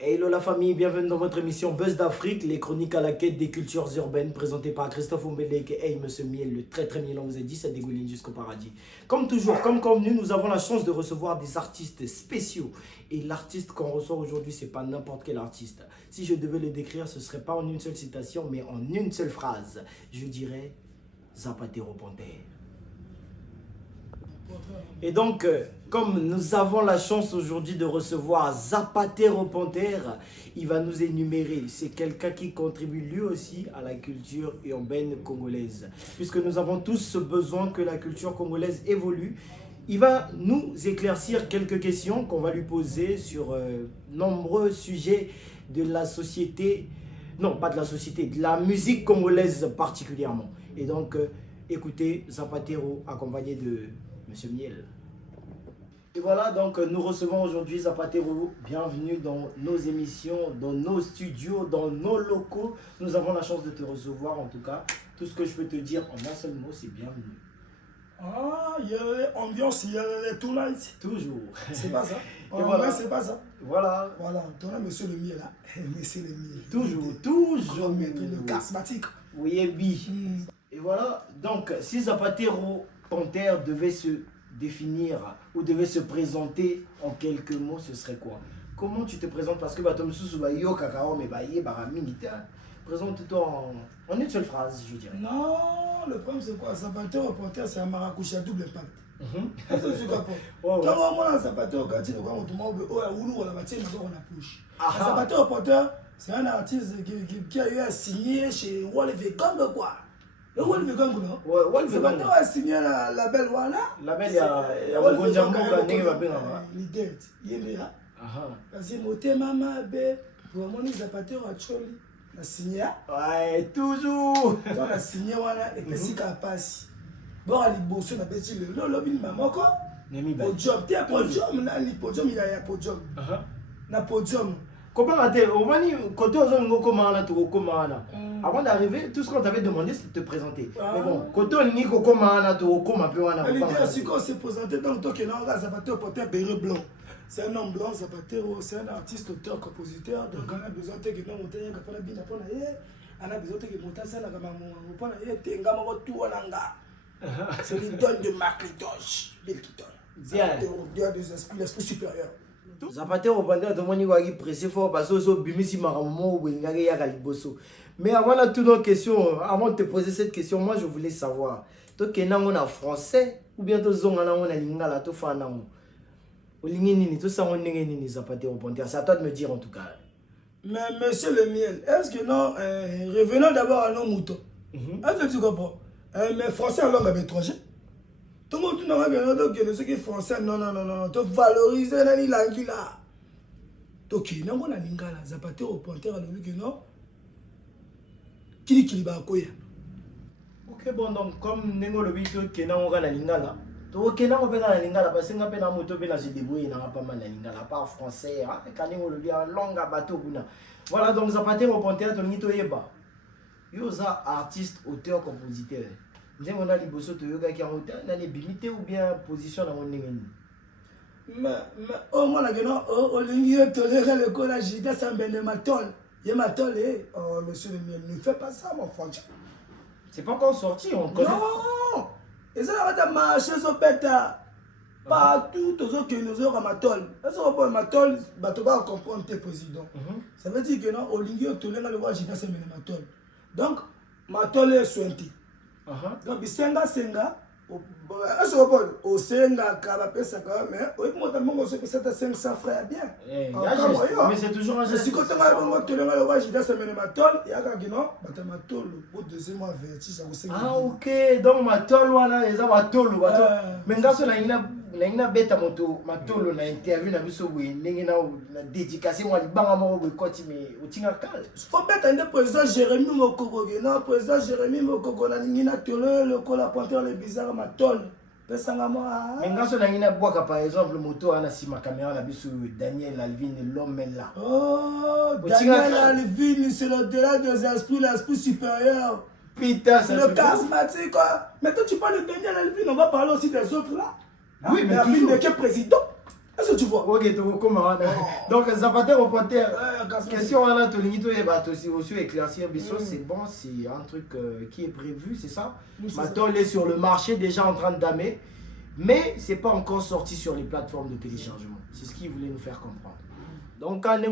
Hello la famille, bienvenue dans votre émission Buzz d'Afrique, les chroniques à la quête des cultures urbaines, présentées par Christophe Ombele et Monsieur Miel, le très miel, on vous a dit, ça dégouline jusqu'au paradis. Comme toujours, comme convenu, nous avons la chance de recevoir des artistes spéciaux. Et l'artiste qu'on reçoit aujourd'hui, c'est pas n'importe quel artiste. Si je devais le décrire, ce serait pas en une seule citation, mais en une seule phrase. Je dirais Zapatero Panther. Et donc, comme nous avons la chance aujourd'hui de recevoir Zapatero Panther, il va nous énumérer. C'est quelqu'un qui contribue lui aussi à la culture urbaine congolaise. Puisque nous avons tous ce besoin que la culture congolaise évolue. Il va nous éclaircir quelques questions qu'on va lui poser sur nombreux sujets de la société. Non, pas de la société, de la musique congolaise particulièrement. Et donc, écoutez Zapatero accompagné de Monsieur Miel. Et voilà, donc nous recevons aujourd'hui Zapatero. Bienvenue dans nos émissions, dans nos studios, dans nos locaux. Nous avons la chance de te recevoir en tout cas. Tout ce que je peux te dire en un seul mot, c'est bienvenue. Ah, il y a l'ambiance, il y a les tonight. Toujours. C'est pas ça. Et voilà. C'est pas ça. Voilà. Voilà, ton nom, Monsieur le Miel là. Monsieur le Miel. Toujours. Maître de charismatique. Oui, et bi. Et voilà, donc si Zapatero Panther devait se définir ou devait se présenter en quelques mots, ce serait quoi? Comment tu te présentes? Parce que présente-toi en une seule phrase, je dirais. Non, le problème c'est quoi? Zapatero Panther, c'est un maracouche à double impact. Est-ce que tu comprends? Quand on a Zapatero, quand on a Zapatero Panther, c'est un artiste qui a eu à signer chez Wolf Gang quoi. Le Wolf Gang, non? Wolf Gang. Zapatero a signé la label Wana. Label, il y a Mogonjambo, il est là. Parce que motema mabe pour mon Zapatero a choli na signé. Ouais, toujours. On a signé Wana et puis si ka passe. Bon ali bosso na beti le lobby maman quoi. Podium, tu as podium na li podium il y a podium. Na podium. Comment a-t-il au moins côté aux hommes avant d'arriver, tout ce qu'on t'avait demandé, c'est de te présenter. Mais bon, côté on n'y si on s'est présenté dans le temps que Zapatero Panther béret blanc. C'est un homme blanc, Zapatero, c'est un artiste, auteur, compositeur. Donc on a besoin de que nous montions on a besoin de que nous montions c'est l'idole de Macintosh, Bill Keaton. Dieu des esprits, l'esprit supérieur. Zapatero Panther tout le monde y pressé fort parce que so bimisi maramomo ou ngare ya kaliboso. Mais avant de toutes nos questions, avant de te poser cette question, moi je voulais savoir, toi qui es en français ou bien toi zonga na lingala to fa na mo. Olingini to sa nini Zapatero Panther, c'est à toi de me dire en tout cas. Mais monsieur le Miel, est-ce que non revenons d'abord à nos moutons. Est-ce que tu comprends? Mais français en langue étrangère. Tout le monde n'a pas ceux qui français, non, tu valorises la langue là. Donc, il y a un lingala, Zapatero Panther, non? Qui va quoi? Ok, bon, donc, comme Nengo le vito, qui est dans la lingala, tu vois, qui est dans la lingala, parce que n'a pas moto, bien se débrouiller, n'a pas mal la lingala, pas français, hein, quand Nengo le dit en langue à bateau, voilà, donc Zapatero Panther, tu n'as pas yeba. Yosa, artiste, auteur, compositeur. Vous avez un liboso de yoga qui a un limité ou bien position dans mon niveau. Mais au moins, au lieu de tolérer le collage, il ça me matol. Il matol, oh monsieur le Miel, ne fais pas ça, mon frère. C'est pas encore sorti, on connaît. Non! Et ça va marcher sur péta. Partout, tous ceux qui nous ont matol. Est-ce que matol, tu vas comprendre tes présidents. Ça veut dire que non, au lieu de tolérer le collage, il ça me matol. Donc, matol est sointé. Donc, senga, au senga, mais au que c'est 500 frères bien. Mais c'est toujours un geste. Si quand tu as le roi, j'ai dit ma tôle, il y a ma tôle, au deuxième mois, vertige, ah, ok, donc ma tôle, voilà, ils ont ma tôle. Mais dans ce là, il a bête à moto, ma tôle, on a interview, on a vu ce oui, on a dédicacé, on a dit, bang, on a continué, on tient à cal. Faut mettre un président Jérémy Mokoko, non, président Jérémy Mokoko, on a tôle, le col à Panther, le bizarre, ma tôle. Mais dans ce là, par exemple, moto, on a si ma caméra, on a vu sur Daniel Alvin, l'homme là. Oh, Daniel Alvin, c'est l'au-delà des esprits, l'esprit supérieur. Putain, c'est le charismatique, quoi. Mais toi, tu parles de Daniel Alvin, on va parler aussi des autres là. Oui, mais Alvin n'est que président. que tu vois. Ok, donc Zapater reporter. Question on a Tolinito et aussi éclaircir Bissot, c'est bon, c'est un truc qui est prévu, c'est ça. Maintenant, il est sur le marché déjà en train de damer, mais c'est pas encore sorti sur les plateformes de téléchargement. C'est ce qu'il voulait nous faire comprendre. Donc quand il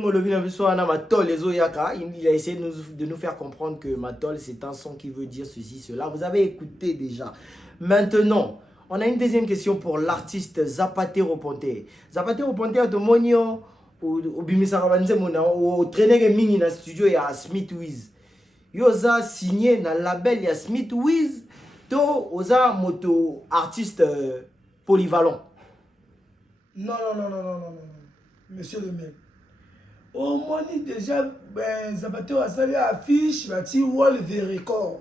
a essayé de nous faire comprendre que Matol c'est un son qui veut dire ceci, cela. Vous avez écouté déjà. Maintenant, on a une deuxième question pour l'artiste Zapatero Ponte. Zapatero Ponte a tomonio au bimisaka banzemona au traîner mingi na studio ya Smith Wiz. Yoza signé na label ya Smith Wiz to oza moto artiste polyvalent. Non. Monsieur le maire. Au moins déjà Zapatero a sali affiche bati Wolf Record.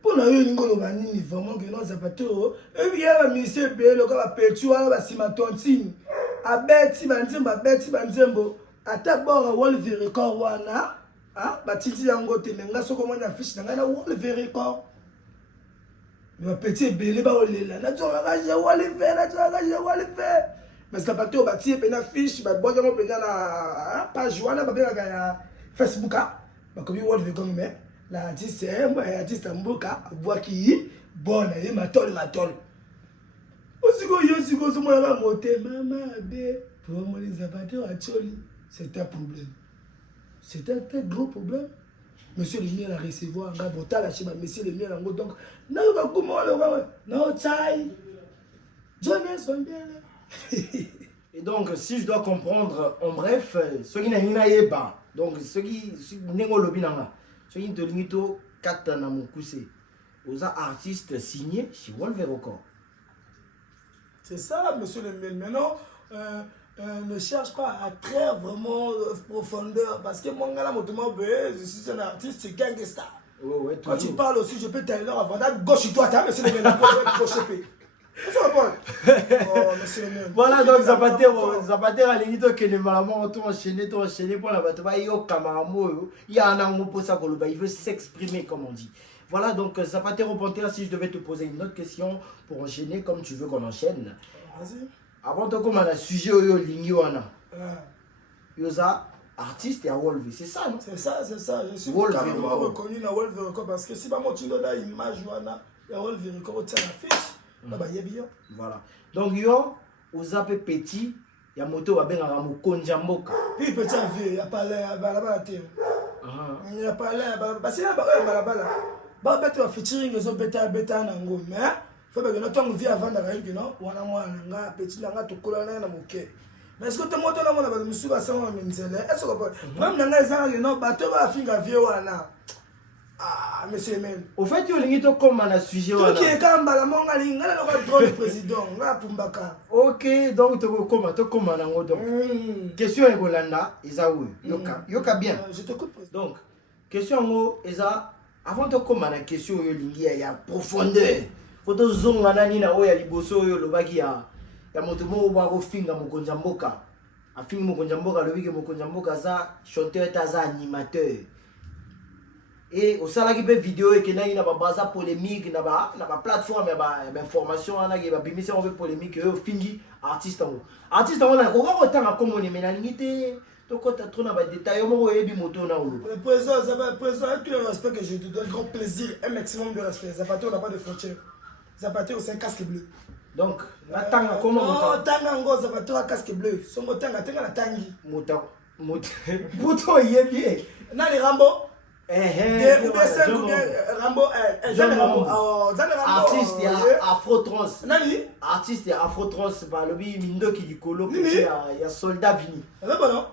Pour nous, nous avons vraiment que nous Zapatero. Et puis il y a un ministère belge qui a pétu à la Simatontine. A beti banzembo. Ata bora Wolf Record wana. Ah, batiti yango te menga soko mona affiche na Wolf Record. Mais petit belé ba olela. Na tsoka ka Wolf. Mais Zapatero bati pe na affiche ba boja mo pe na page wana ba bela ya Facebook ba komi Wolf Record mais l'artiste artiste mboka voix qui bonne et matol. Aussi go so mo la moté mama be pour moi les Zapatero a choli. C'est un problème. C'est un très gros problème. Monsieur le maire a recevoir un gars la chez monsieur le maire en donc non va comment le non chai Jonas van bien. Et donc si je dois comprendre en bref ce qui n'a rien yeba donc ce qui nengo lobinanga ce qui te limito katana mukuse aux artistes signés chez Wolf Record. C'est ça monsieur le maire. Maintenant ne cherche pas à traire vraiment profondeur parce que mon gars là je suis un artiste c'est gangsta. Ouais, quand tu parles aussi je peux t'aller avant d'être gauche toi t'as monsieur le maire pour gauche épée. Voilà donc Zapatero a limité que les malamans ont enchaîné pour la bataille. Il y a un amour pour ça il veut s'exprimer comme on dit. Voilà donc Zapatero Ponte, si je devais te poser une autre question pour enchaîner comme tu veux qu'on enchaîne. Vas-y. Avant de commencer le sujet au Lingiwana. Yosa artiste et à Wolf, c'est ça non? C'est ça. Je suis carrément reconnu dans Wolf Record parce que si pas moi tu as une image wana, la Wolf Record tient la fiche. Voilà. Donc yo, aux appels petits, il y a moto va bien à Mokonjamboka. Puis petit vieux, il y a pas l'air balabala té. Il y a pas l'air balabala parce qu'il y a balabala. Ba bête va featuring les autres bêta nango mais faut que nous temps vie avant d'aller que non, wana mwana nga petit nga to kolana na moké. Mais est-ce que tu moto na mona ba musu ba sama minzele? Est-ce que même nga ezanga que non bateau va finga vieux wana. Ah, monsieur même. Au fait, il y a comme un sujet. Tout qui est comme la monga linga le droit du président, nga pumbaka. OK, donc tu comme un donc. Question est Golanda, Isaou. Yoka bien. Je t'écoute. Donc, question ngo Eza avant de comme la question yo lingi ya profondeur. Faut to zonga nani na oya liboso yo lobaki ya moto mo ba ko finga Mokonjamboka. A finga Mokonjamboka lobiki Mokonjamboka za chanteur taza animateur. Et au salon qui fait vidéo et qui n'a pas base polémique n'a pas plateforme mais information on a qui va bimisser on veut polémique et fingi artiste on a autant comme on est ménalité donc quand tu as trop dans détail on va y moto na ou le président avec tout le respect que je te donne grand plaisir un maximum de respect Zapatero n'a pas de frontières Zapatero c'est un casque bleu donc la tanga comment non tanga ngo Zapatero un casque bleu son tanga la tangi moto yebi na les Rambo artiste Afro-Trans. Artiste Afro-Trans par le Mindo qui dit colo il y a soldat vini. C'est bon non?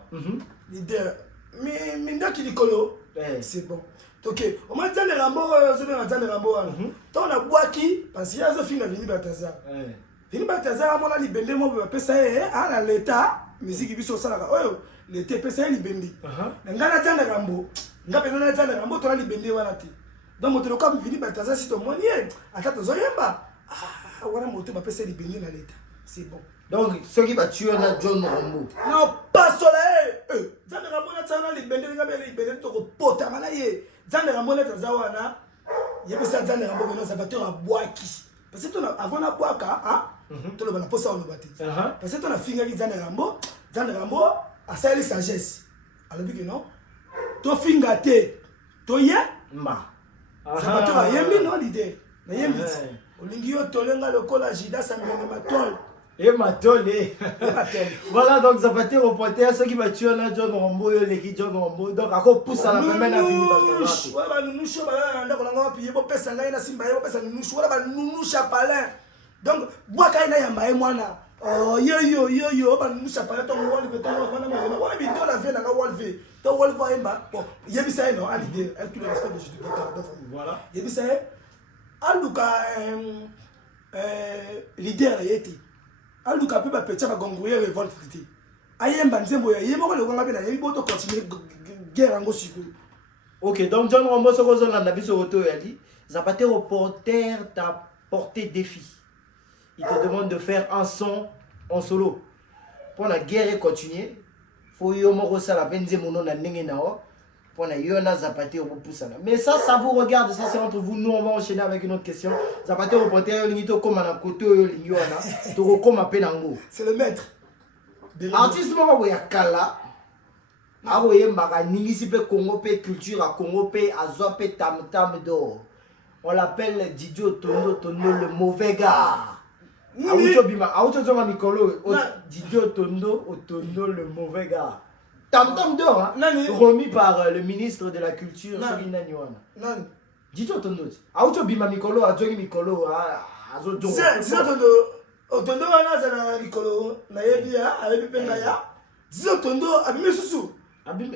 Mindo qui dit colo. C'est bon. OK, on m'a dit les Rambo on a boaki parce qu'il y a ce film Vini Balthazar. Vini Balthazar mon ali bende mo pe ça à l'état musique biso ça là. L'été pe ça libende. Ngana tanda Rambo. Nga pena tanda Rambo to ali bende wana ti. Donc moto comme Vini Balthazar si to monie ata to zoyemba. Ah wana moto ba pe ça libende na l'état. C'est bon. Donc ceux qui va tuer na John Rambo. Non pas soleil. Zanda Rambo na tanda libende nga be libende to ko pota mala ye. Zanda Rambo na tanda wana. Yebe ça Zanda Rambo que non ça va te boaki. Parce que avant la boaka tout le monde a posé au bâti. Parce que ton a fini avec Zane Rambo a ça les sagesse. Alors que non, toi fingate, toi y est, ma. Ça va te yembi non l'idée. Na yembi. Olingi yo tolenga lokola jida sa mbene matol. Et matol. Voilà donc Zapaté reporter ceux qui va tuer là John Rambo l'équipe John Rambo donc à quoi pousse à la même à fini parce que ouais ba nous chou ba ndako na ngwa piye bo pesa ngai na simba yo pesa nous chou ba nous chapalin. Donc bois kai na yamba e mwana. Oh yo ba nous chapalin to wall ve to wana ma wana bi to la vie na wall ve. To wall va emba. Bon, yebisa non à l'idée, elle tout le respect de Jésus voilà. Yebisa aluka leader yeti. Aluka pe ba pecha ba gongoye revolte trité. Ayemba nzembo ya yemo ko le konga pe na yebo to continuer guerre ngo sikulu. OK, donc John Rambo ce qu'on a vu sur auto il dit Zapaté reporter t'a porté défi. Il te demande de faire un son en solo. Pour la guerre continuer, faut yo mo ça la benze mono na ndenge nao. Pour la yona Zapaté au poussa. Mais ça vous regarde, ça c'est entre vous. Nous on va enchaîner avec une autre question. Zapaté reporter lingito comme na koto yo lingiona, to comme apenango. C'est le maître. Artiste mo ya kala. Awo yembaka ningisi pe Congo pe culture à Congo pe azwa pe tam do. On l'appelle Didio Tondo le mauvais gars. Aoucho bima, aoucho zonga mikolo, Didio Tondo le mauvais gars. Tam d'or, hein, remis par le ministre de la culture, Solina Niwana. Non. Didio Tondo. Aoucho bima mikolo, azongi mikolo, azo jongo. Didio Tondo wana zana mikolo, na yebia, ayebi penaya. Didio Tondo abime susu.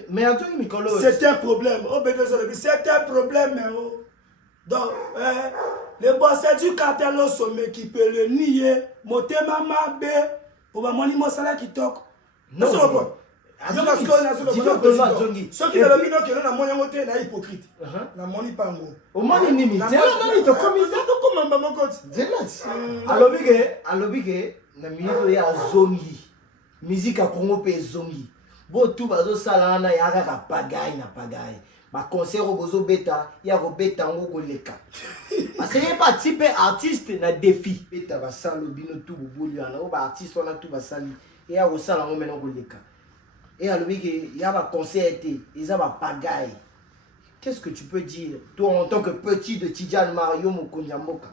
Mais azongi mikolo. C'est un problème. Oh c'est un problème. Donc, le boss du cartel au sommet qui peut le nier, motema mabe, pour ma moni mosala qui toque. Non, c'est pas. Parce qu'on a sur le président. Ceux qui le minent, qui ont la moyen moté, na hypocrite. La moni pango. Au moins, il n'y a pas de comité. Comment maman côte? Alobige, na minute ya zongi. Musique à Congo pe zongi. Bo tout bazo sala na ya ka pagaille na pagaille. Ma concert au bozo beta, ya ko beta ngo ko leka. Parce que pas type artiste na défi. Beta ba salo bino tout bobuli ana o ba artiste on a tout ba sali. Et ya ko sala ngo mena ko leka. Et alobige ya ba concert été, ils a ba pagaille. Qu'est-ce que tu peux dire toi en tant que petit de Tidjane Mario Mokonyamboka?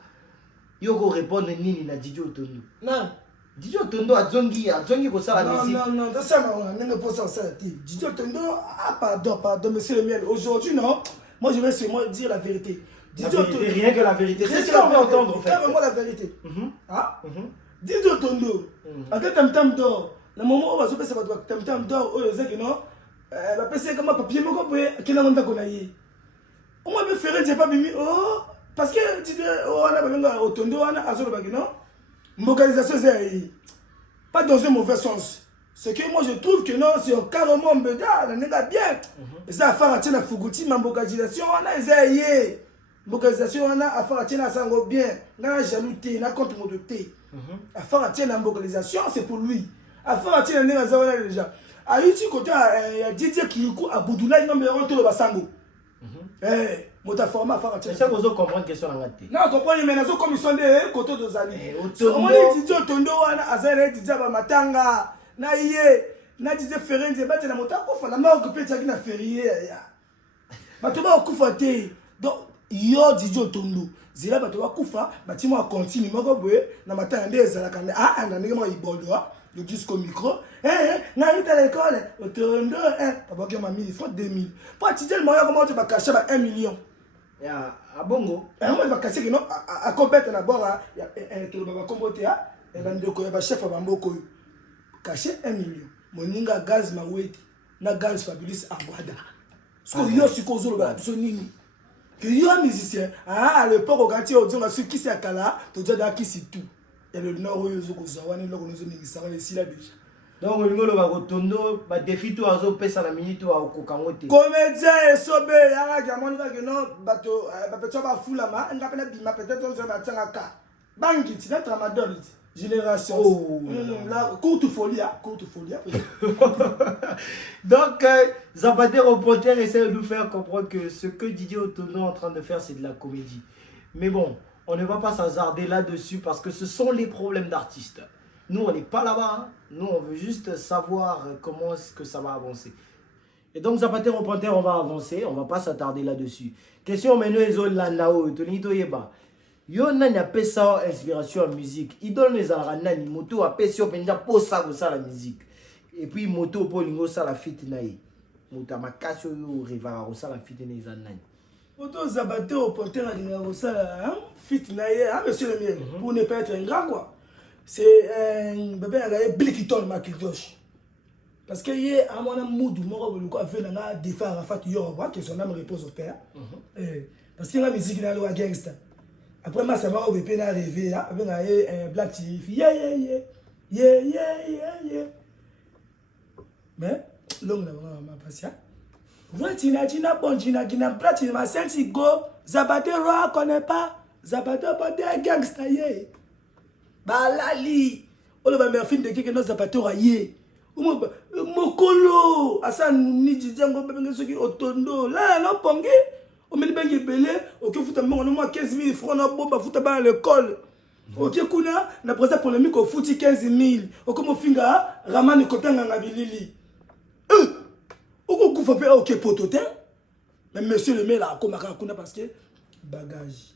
Yo ko répondre nini na Didio Tondo? Non. Didio Tondo a zongi ko sala musique. Non, de ça on n'a pas ça. Didio Tondo pardon monsieur le miel. Aujourd'hui non, moi je vais seulement dire la vérité. Didio Tondo rien que la vérité. C'est ce qu'on veut entendre en fait. Carrément la vérité. Didio Tondo. Avec tam d'or. Le moment où on va se passer par tam d'or, oh c'est que non. La PC comme papier moko boye kina monta konayi. On m'a fait faire pas mimi oh parce que Didio on a besoin au Tondo on a azolo bagino. Localisation c'est pas dans un mauvais sens. C'est que moi je trouve que non, c'est carrément mbeda, on est bien. Et ça affaire à tirer la Fuguti, ma localisation on a essayé. Localisation on a affaire à tirer la sango bien. Na jalouté, na contre modoté. Affaire à tirer la localisation c'est pour lui. Affaire à tirer la zawana déjà. À ici côté il y a Didier Kirikou à Boudoula non mais on tout le basango. Mota format affaire à tirer. Ça vous comprendre question en ngate. Non, comprenez mais nazo commission de côté de Zali. On dit Didio Tondo wana azere Didia ba matanga na iye na Didia Ferenze bate na mota ko fala ma occupé tsaki na férié ya. Bato ba okufa te. Donc yo Didio Tondo zela bato ba kufa batimo a continue moko boye na matanga ndeza la kanda na ndenge mo iboldo le disque micro na à l'école Tondo papa que ma 1000 francs 2000 pour Didia le moyen comment tu vas cacher 1 million. Ya abongo moi va casser que non à compéter na bora ya to ba kombote ya ndeko ya ba chef ba mboko cacher 1 million moninga gaz maweti na gaz Fabrice Abwada ce que yo siko zolo ba biso nini que yo musicien à l'époque au quartier au zonga sur qui c'est kala to joda qui c'est tout et le nord yo zoko zawani loko nous ngi ça les sila déjà. Donc ngolo ba Tondo ba défi to azo pesa na minute wa kokangote. Comédien sobe ya ga monika que non bato ba peto ba fulama ngapena bima peut-être on se ba tsanga ka. Bangi ti na tramadol génération. Oh la courte folie. Donc Zapaté reporter essaie de nous faire comprendre que ce que Didier Tondo est en train de faire c'est de la comédie. Mais bon, On ne va pas s'hasarder là-dessus parce que ce sont les problèmes d'artistes. Nous, on n'est pas là-bas. Hein. Nous, on veut juste savoir comment est-ce que ça va avancer. Et donc, Zapater au Panther, on va avancer. On ne va pas s'attarder là-dessus. Question maintenant, la nao, yo nani apesa inspiration en musique. Idole les nani moto apesa penja posa ko la musique. Et puis moto po lingo ça la fit naï. Moto makasi yo reva ko la fit naï nani. Moto Zapater au Panther linga ko la fit naï, hein monsieur le miel, pour ne pas être ingrat quoi. C'est un bébé à Bilkiton Makidosh. Parce que hier à mon amoudou moko boluko a fait na défa Arafat Yoruba que son âme repose au père. Parce que la musique na lo gangster. Après, ma sœur au BP n'a rêvé avec un Black Chief. Yeah. Mais, l'homme n'a pas passé. Tina, bon, Tina, Black Chief, ma sœur, si go, Zapater, on connaît pas. Zapater, pas de gangsta, yeah. Balali. On va me faire de quelqu'un d'autre, Zapater, yeah. Mokolo, Asa, Niji, Django, Bengesoki, Otondo, là, non, Pongé. On me dit que belé, ok, faut t'amener au moins 15 000 francs na bomba, faut t'amener à l'école. Ok, kuna, na presa polémique au fouti 15 000. Ok, mon finga, ramane kotanga na bilili. Ok, faut ok, pototin. Mais monsieur le maire là, comme kuna parce que bagage.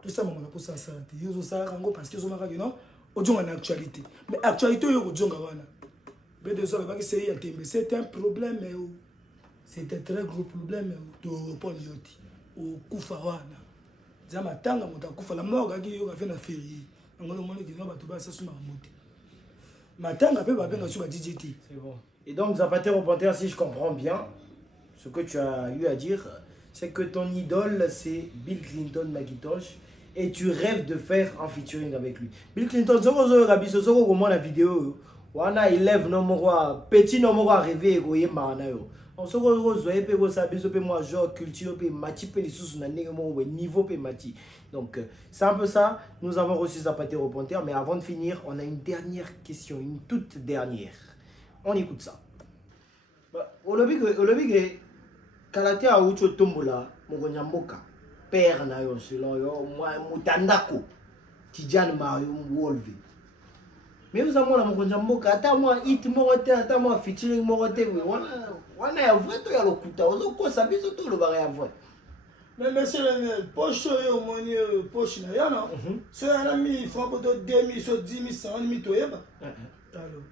Tout ça, maman, pour ça, ça. Yo ça rango parce que zo maka non. Ojo en actualité. Mais actualité yo ojo ngawana. Mais de ça, c'est un problème. C'est un très gros problème de Paul Yoti. Au Koufawana. Zamatanga, Moutakufa, la mort qui a fait la férie. On a demandé que nous avons ça sur ma moto. Matanga peut pas bien sur la DJT. C'est bon. Et donc, Zapater au Panther, si je comprends bien, ce que tu as eu à dire, c'est que ton idole, c'est Bill Clinton Macintosh. Et tu rêves de faire un featuring avec lui. Bill Clinton, c'est au moins la vidéo. Wana élève numéro petit numéro arrivé et goye maranayo. On se rejoint pe go sabi so pe moi genre culture pe mati pe les sous na niveau pe mati. Donc c'est un peu ça. Nous avons reçu Zapater au Panther, mais avant de finir, on a une dernière question, une toute dernière. On écoute ça. Olobi que kalate a ucho tombola mongonyamboka père na yo selon yo moi mutandako Tidjane Mario Wolve. Mais vous avez mon konjamboka ata moi hit morote ata moi featuring morote wana ya vrai to ya lokuta ozo ko sabi zo to lo ba ya vrai. Mais monsieur le maire, poche yo moni poche na ya non. So ya mi faut pas to 2000 so 10 000 100 000 to yeba. Alors.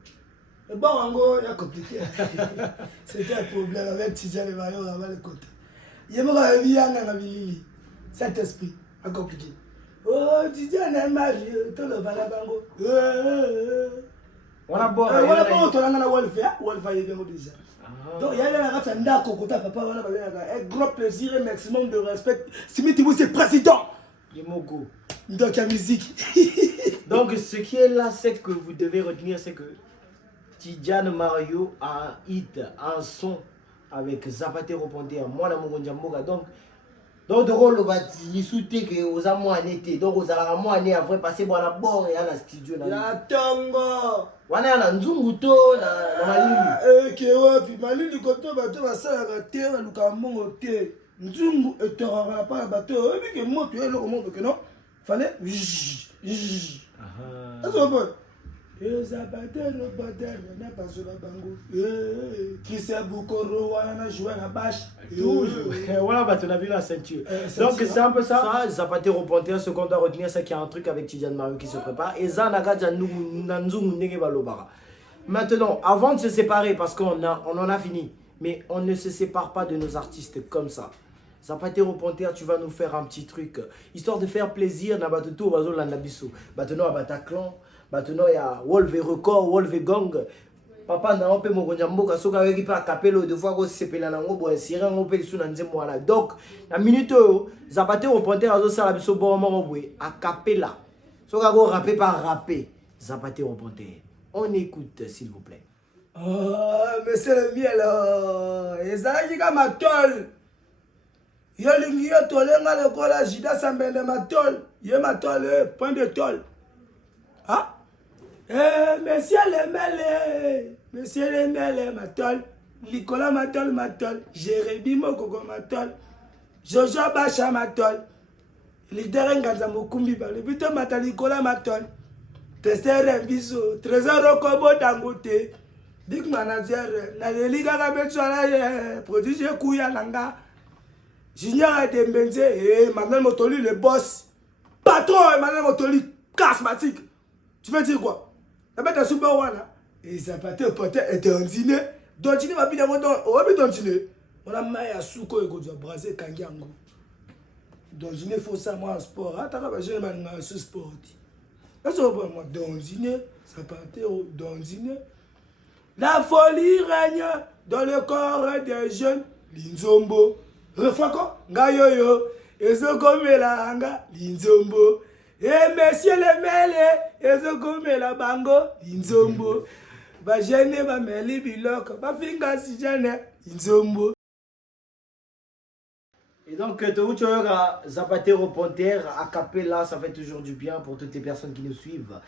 Et bon ango ya compliqué. C'était un problème avec Tidjane Mario là le côté. Yeba bien na bilili. Cet esprit a compliqué. Oh, Tidjane Mario, tout le balabango. On a beau. On a beau, on a Wolfa déjà. Donc, il y a un papa, un gros plaisir et maximum de respect. Simiti, vous c'est président. Yemoko. Donc, la musique. Donc, ce qui est là, c'est que vous devez retenir, c'est que Tidjane Mario a un hit, un son avec Zapater au Panther. Moi, dans mon Jamboga. Donc, de rôle, il soutient que aux amours en été. Donc, aux amours en été, après, passer par la bord et à la studio. La tongo. Wana na nzungu to na malili. Ke wapi malili koto bato basala ka terre luka mongo te. Nzungu etorara pa bato. Ebi ke moto elo komo ke non. Fallait. Eso bon. Zapater au Panther na paso la bango. Kisa Bukoro wana na jouer na bâche. Voilà, bah tu as vu la ceinture. Donc c'est un peu ça. Zapater au Panther, ce qu'on doit retenir, c'est qu'il y a un truc avec Tidjane Mario qui se prépare. Et Zanaga Nanzungu Negebalobara. Maintenant, avant de se séparer, parce qu'on en a fini, mais on ne se sépare pas de nos artistes comme ça. Zapater au Panther, tu vas nous faire un petit truc, histoire de faire plaisir. Na batuto bazo landabiso. Batuno à Bataclan. Maintenant, il y a Wolve Record, Wolve Gang. Papa n'a pas mon konjamboka soka weki pa kapelo de fois ko sepela na ngobo sira ngope suna nzemo wana. Donc, la minute Zapater au Panther azo sala biso bo mo bwe a capella. Soka go rapper par rapper. Zapater au Panther. On écoute s'il vous plaît. Oh, monsieur le miel. Ezaki ka matol. Yo lingi yo tolenga le kola jida sambende matol. Ye matol point de tol. Ah? Monsieur le mêlé, matol, Nicolas matol, Jérémy Mokoko matol, Jojo Bacha matol, leader nganza mokumbi ba le bito matali kola maton tester biso trésor rokobo dangote big manager na le liga ka betsola prodige kuya nanga junior de Mbenze Emmanuel Motoli le boss patron Emmanuel Motoli charismatique. Tu veux dire quoi? La bête à super wana et ça partait au pote était un dîner donc dîner va bien on va dîner on a maille à souko et go braser kangiango donc dîner faut ça moi en sport ah t'as pas j'ai mal ce sport là c'est bon moi donc dîner ça partait au donc dîner la folie règne dans le corps des jeunes Linzombo refrain quoi ngayoyo ezokomela anga Linzombo et monsieur le mele ezokomela bango Linzombo ba jeune ba meli biloko ba finga si jeune Linzombo. Et donc, Zapatero Ponter, a cappella, ça fait toujours du bien pour toutes les personnes qui nous suivent.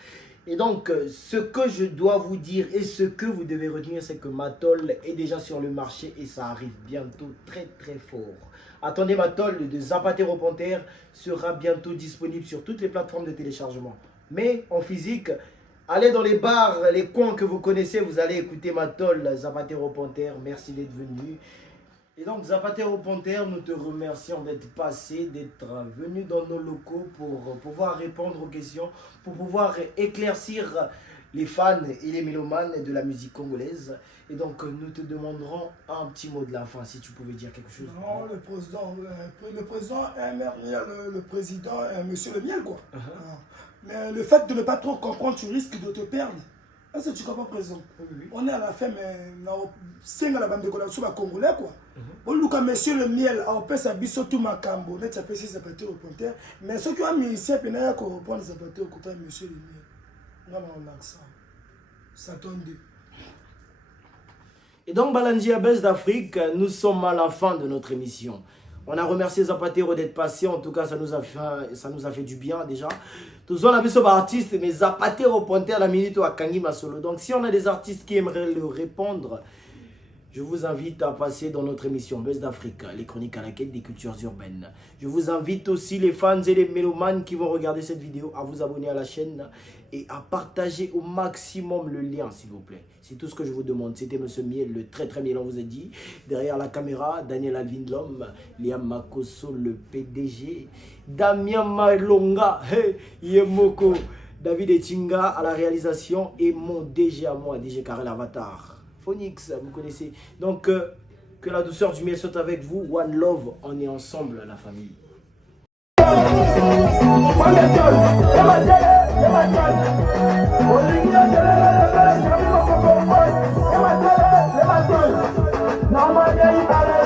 Et donc, ce que je dois vous dire et ce que vous devez retenir, c'est que Matol est déjà sur le marché et ça arrive bientôt très très fort. Attendez, Matol de Zapatero Ponter sera bientôt disponible sur toutes les plateformes de téléchargement. Mais en physique, allez dans les bars, les coins que vous connaissez, vous allez écouter Matol Zapatero Ponter. Merci d'être venu. Et donc, Zapatero Ponter, nous te remercions d'être passé, d'être venu dans nos locaux pour pouvoir répondre aux questions, pour pouvoir éclaircir les fans et les mélomanes de la musique congolaise. Et donc, nous te demanderons un petit mot de la fin, si tu pouvais dire quelque chose. Non, le président le président, monsieur le miel, quoi. Mais le fait de ne pas trop comprendre, tu risques de te perdre. Est-ce que tu comprends, président? Oui. On est à la fin, mais c'est la bande de collaboration congolais, quoi. Bon, Lucas, monsieur le miel, on peut s'habiller tout ma cambo, net ça peut se Zapatero Ponter, mais ceux qui ont mis ici, puis n'a qu'on reprendre Zapatero Ponter, monsieur le miel. Non, on a ça. Ça tombe. Et donc, Balanji Abès d'Afrique, nous sommes à la fin de notre émission. On a remercié Zapatero d'être passé, en tout cas ça nous a fait du bien déjà. Tous on a vu ce artiste, mais Zapatero Ponter la minute à Kangi Masolo. Donc si on a des artistes qui aimeraient le répondre, je vous invite à passer dans notre émission Buzz d'Afrique, les chroniques à la quête des cultures urbaines. Je vous invite aussi les fans et les mélomanes qui vont regarder cette vidéo à vous abonner à la chaîne et à partager au maximum le lien, s'il vous plaît. C'est tout ce que je vous demande. C'était Monsieur Miel, le très très miel, on vous a dit. Derrière la caméra, Daniel Alvin l'homme, Liam Makoso, le PDG, Damien Malonga, Yemoko, David Etinga à la réalisation et mon DG à moi, DG Karel Avatar. Phoenix, vous connaissez. Donc, que la douceur du miel soit avec vous. One love, on est ensemble, la famille. Normally,